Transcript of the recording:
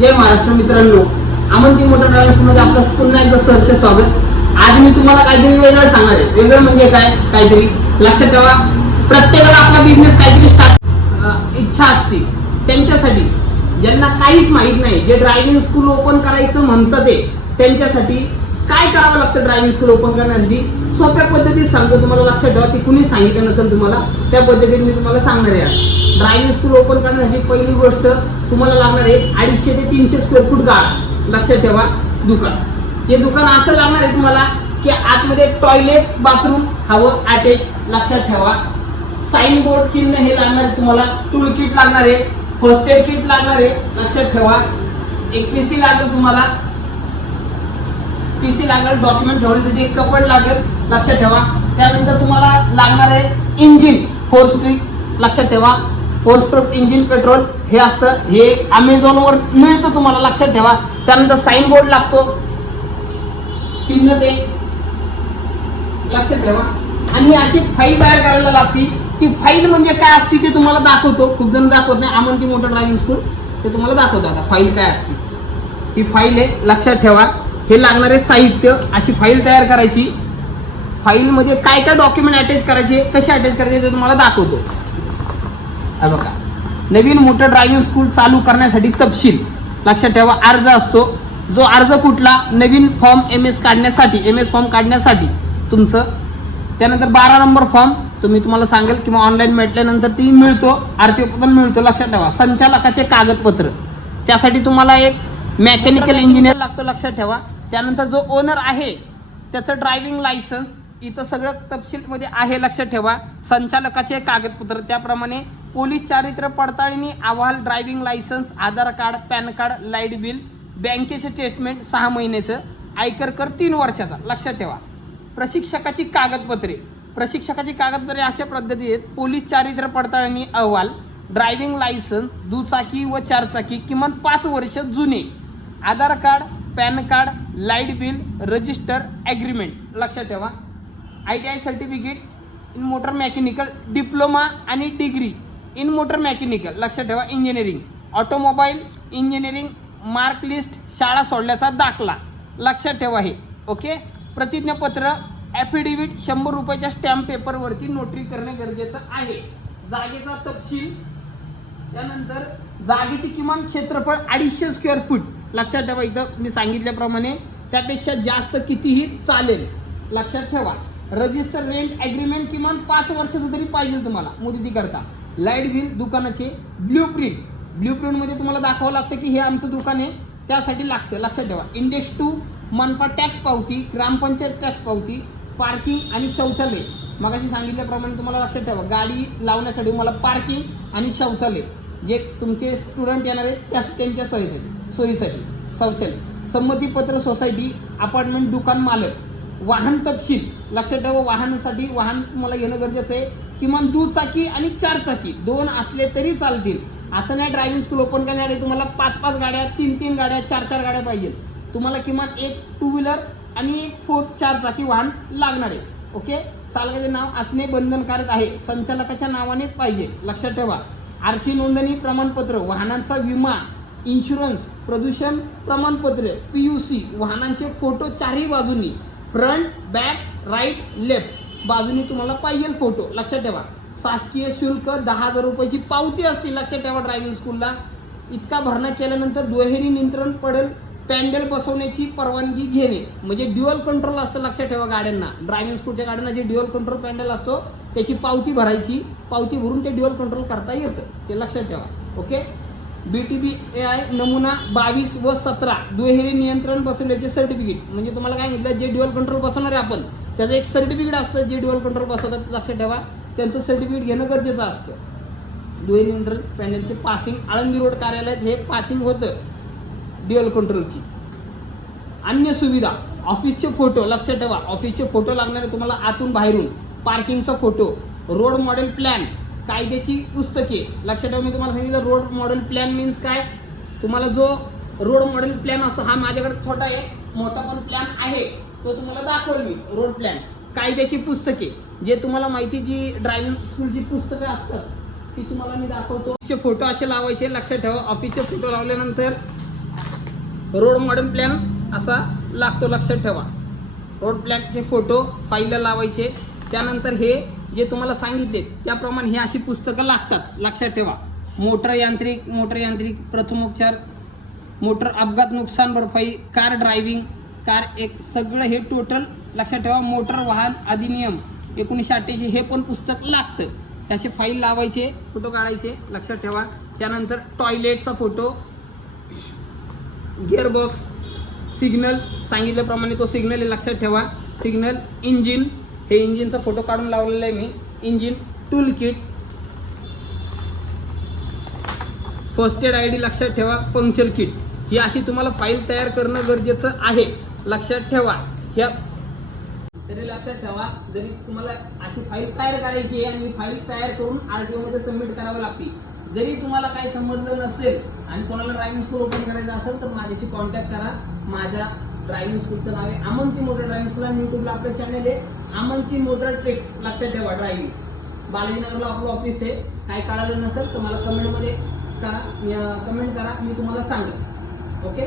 जय महाराष्ट्र मित्रांनो. अमंती मोटर ड्रायव्हर्समध्ये आपलं पुन्हा एकदा सरसे स्वागत. आज मी तुम्हाला काहीतरी वेगळं सांगणार आहे. वेगळं म्हणजे काय? काहीतरी. लक्षात ठेवा. प्रत्येकाला आपला बिझनेस काहीतरी स्टार्ट इच्छा असते. त्यांच्यासाठी. ज्यांना काहीच माहीत नाही जे ड्रायव्हिंग स्कूल ओपन करायचं म्हणतं ते त्यांच्यासाठी काय करावं लागतं ड्रायव्हिंग स्कूल ओपन करण्यासाठी? सोप्या पद्धतीत सांगतो तुम्हाला लक्षात ठेवा ती कुणी सांगितलं नसेल तुम्हाला त्या पद्धतीत मी तुम्हाला सांगणार आहे ड्रायव्हिंग स्कूल ओपन करण्यासाठी पहिली गोष्ट तुम्हाला लागणार आहे अडीचशे ते तीनशे स्क्वेअर फूट गाळा लक्षात ठेवा दुकान. ते दुकान असं लागणार आहे तुम्हाला की आतमध्ये टॉयलेट बाथरूम हवं अटॅच लक्षात ठेवा. साईन बोर्ड चिन्ह हे लागणार आहे तुम्हाला. टूल किट लागणार आहे. फर्स्ट एड किट लागणार आहे. लक्षात ठेवा. एक पीसी लागेल तुम्हाला. पीसी लागेल डॉक्युमेंट ठेवण्यासाठी एक कपड लागेल लक्षात ठेवा. त्यानंतर तुम्हाला लागणार आहे इंजिन फोर स्ट्रीक लक्षात ठेवा. फोर स्ट्रोक इंजिन पेट्रोल हे असतं. हे अमेझॉनवर मिळतं तुम्हाला लक्षात ठेवा. त्यानंतर साईन बोर्ड लागतो. चिन्ह ते. लक्षात ठेवा. आणि अशी फाईल तयार करायला लागते. ती फाईल म्हणजे काय असते ते तुम्हाला दाखवतो. खूप जण दाखवत नाही. आमंती मोटर ड्रायव्हिंग स्कूल ते तुम्हाला दाखवतो आता फाईल काय असते. ती फाईल आहे लक्षात ठेवा. हे लागणारे साहित्य अशी फाईल तयार करायची. फाईलमध्ये काय काय डॉक्युमेंट अटॅच करायचे कसे अटॅच करायचे ते तुम्हाला दाखवतो. बघा. नवीन मोटर ड्रायव्हिंग स्कूल चालू करण्यासाठी तपशील. लक्षात ठेवा अर्ज असतो. जो अर्ज कुठला नवीन फॉर्म एम एस काढण्यासाठी एम एस फॉर्म काढण्यासाठी तुमचं. त्यानंतर बारा नंबर फॉर्म तुम्ही तुम्हाला सांगेल किंवा ऑनलाईन मिटल्यानंतर ती मिळतो. आर टी ओ पण मिळतो लक्षात ठेवा. संचालकाचे कागदपत्र. त्यासाठी तुम्हाला एक मेकॅनिकल इंजिनियर लागतो लक्षात ठेवा. त्यानंतर जो ओनर आहे त्याचं ड्रायव्हिंग लायसन्स इथं सगळं तपशीलमध्ये आहे लक्षात ठेवा. संचालकाचे कागदपत्र त्याप्रमाणे पोलीस चारित्र्य पडताळणी अहवाल driving licence Aadhaar card PAN card light bill बँकेचे स्टेटमेंट सहा महिन्याचं आयकर कर तीन वर्षाचा लक्षात ठेवा. प्रशिक्षकाची कागदपत्रे. प्रशिक्षकाची कागदपत्रे अशा पद्धती आहेत. पोलीस चारित्र्य पडताळणी अहवाल ड्रायव्हिंग लायसन्स दुचाकी व चारचाकी किमान पाच वर्ष जुने. Aadhaar card PAN card light bill register agreement लक्षात ठेवा. I T I certificate in motor mechanical diploma आणि डिग्री. इन मोटर मेकॅनिकल लक्षात ठेवा engineering. Automobile engineering mark list शाळा सोडल्याचा दाखला. लक्षात ठेवा हे. ओके? प्रतिज्ञापत्र ॲफिडेव्हिट शंभर रुपयाच्या स्टॅम्प पेपरवरती नोटरी करणे गरजेचं आहे. जागेचा तपशील त्यानंतर जागेचे किमान क्षेत्रफळ अडीचशे स्क्वेअर फूट लक्षात ठेवा इथं मी सांगितल्याप्रमाणे त्यापेक्षा जास्त कितीही चालेल. लक्षात ठेवा रजिस्टर रेंट ॲग्रीमेंट किमान पाच वर्षाचं तरी पाहिजे तुम्हाला मुदतीकरता. लाइट बिल दुकानाचे ब्ल्यू प्रिंट ब्ल्यू प्रिंटमध्ये तुम्हाला दाखवावं लागतं की हे आमचं दुकान आहे त्यासाठी लागतं. लक्षात ठेवा इंडेक्स टू मनपा टॅक्स पावती ग्रामपंचायत टॅक्स पावती पार्किंग आणि शौचालय. मगाशी सांगितल्याप्रमाणे तुम्हाला लक्षात ठेवा गाडी लावण्यासाठी मला पार्किंग आणि शौचालय. जे तुमचे स्टुडंट येणार आहेत त्या त्यांच्या सोयीसाठी. सोयीसाठी. शौचालय. संमतीपत्र सोसायटी अपार्टमेंट दुकान मालक. वाहन तपशील. लक्षात ठेवा वाहनासाठी वाहन तुम्हाला घेणं गरजेचं आहे. किमान दुचाकी आणि चारचाकी दोन असले तरी चालतील. असं नाही ड्रायव्हिंग स्कूल ओपन करण्यासाठी तुम्हाला पाच पाच गाड्या तीन तीन गाड्या चार चार गाड्या पाहिजेत. तुम्हाला किमान एक टू व्हीलर आणि एक फोर चार चाकी वाहन लागणार आहे. ओके? चालकाचे नाव असणे बंधनकारक आहे. संचालकाच्या नावानेच पाहिजे. लक्षात ठेवा. आरशी नोंदणी प्रमाणपत्र वाहनांचा विमा इन्शुरन्स प्रदूषण प्रमाणपत्र सी वाहनांचे फोटो चारही बाजूनी फ्रंट बॅक राईट लेफ्ट बाजूनी तुम्हाला पाहिजे फोटो. लक्षात ठेवा. शासकीय शुल्क दहा हजार रुपयाची पावती असते. लक्षात ठेवा ड्रायव्हिंग स्कूलला इतका भरणा केल्यानंतर दुहेरी नियंत्रण पडेल पॅन्डल बसवण्याची परवानगी घेणे. म्हणजे ड्युअल कंट्रोल असतं लक्षात ठेवा गाड्यांना. ड्रायव्हिंग स्कूलच्या गाड्यांना जे ड्युअल कंट्रोल पॅन्डल असतो त्याची पावती भरायची. पावती भरून ते ड्युअल कंट्रोल करता येतं. ते लक्षात ठेवा. Okay B T B A I नमुना बावीस व सतरा दुहेरी नियंत्रण बसवल्याचे सर्टिफिकेट म्हणजे तुम्हाला काय सांगितलं जे ड्युअल कंट्रोल बसवणार आहे आपण त्याचं एक सर्टिफिकेट असतं. जे ड्युअल कंट्रोल बसवतात लक्षात ठेवा त्यांचं सर्टिफिकेट घेणं गरजेचं असतं. दुहेरी नियंत्रण पॅनलचे पासिंग आळंदी रोड कार्यालयात हे पासिंग होतं ड्युअल कंट्रोलची अन्य सुविधा ऑफिसचे फोटो लक्षात ठेवा ऑफिसचे फोटो लागणारे तुम्हाला आतून बाहेरून. पार्किंगचा फोटो रोड मॉडेल प्लॅन कायद्याची पुस्तके. लक्षात ठेवा मी तुम्हाला सांगितलं रोड मॉडेल प्लॅन मीन्स काय? तुम्हाला जो रोड मॉडेल प्लॅन असतो हा माझ्याकडे छोटा आहे मोठा पण प्लॅन आहे तो तुम्हाला दाखवेल मी रोड प्लॅन कायद्याची पुस्तके. जे तुम्हाला माहिती जी ड्रायव्हिंग स्कूलची पुस्तकं असतात ती तुम्हाला मी दाखवतो. फोटो असे लावायचे लक्षात ठेवा ऑफिसचे फोटो लावल्यानंतर रोड मॉडेल प्लॅन असा लागतो लक्षात ठेवा. रोड प्लॅनचे फोटो फाईलला लावायचे त्यानंतर हे जे तुम्हाला सांगितले त्याप्रमाणे हे अशी पुस्तकं लागतात. लक्षात ठेवा. मोटर यांत्रिक मोटर यांत्रिक प्रथमोपचार मोटर अपघात नुकसान भरपाई कार ड्रायव्हिंग कार एक सगळं हे टोटल लक्षात ठेवा. मोटर वाहन अधिनियम एकोणीसशे अठ्ठ्याऐंशी हे पण पुस्तक लागतं. त्याचे फाईल लावायचे फोटो काढायचे लक्षात ठेवा. त्यानंतर टॉयलेटचा फोटो गिअरबॉक्स सिग्नल सांगितल्याप्रमाणे तो सिग्नल लक्षात ठेवा. सिग्नल इंजिन हे इंजिनचा फोटो काढून लावलेला आहे मी. Engine tool kit first aid I D लक्षात ठेवा पंक्चर किट ही अशी तुम्हाला फाईल तयार करणं गरजेचं आहे. लक्षात ठेवा. ह्या तरी लक्षात ठेवा जरी तुम्हाला अशी फाईल तयार करायची आहे आणि फाईल तयार करून आर टी मध्ये सबमिट करावी लागते. जरी तुम्हाला काही समजलं नसेल आणि कोणाला ड्रायव्हिंग स्कूल ओपन करायचं असेल तर माझ्याशी कॉन्टॅक्ट करा. माझ्या ड्रायव्हिंग स्कूलचं नाव आहे. आमंती मोटर ड्रायव्हिंग स्कूल आणि युट्यूबला आपलं चॅनल आहे. आमंती मोटर ट्रिक्स लक्षात ठेवा ड्रायव्हिंग बालाजीनगरला आपलं ऑफिस आहे. काय काढायला नसेल तर मला कमेंटमध्ये करा. कमेंट करा. मी तुम्हाला सांगेन. ओके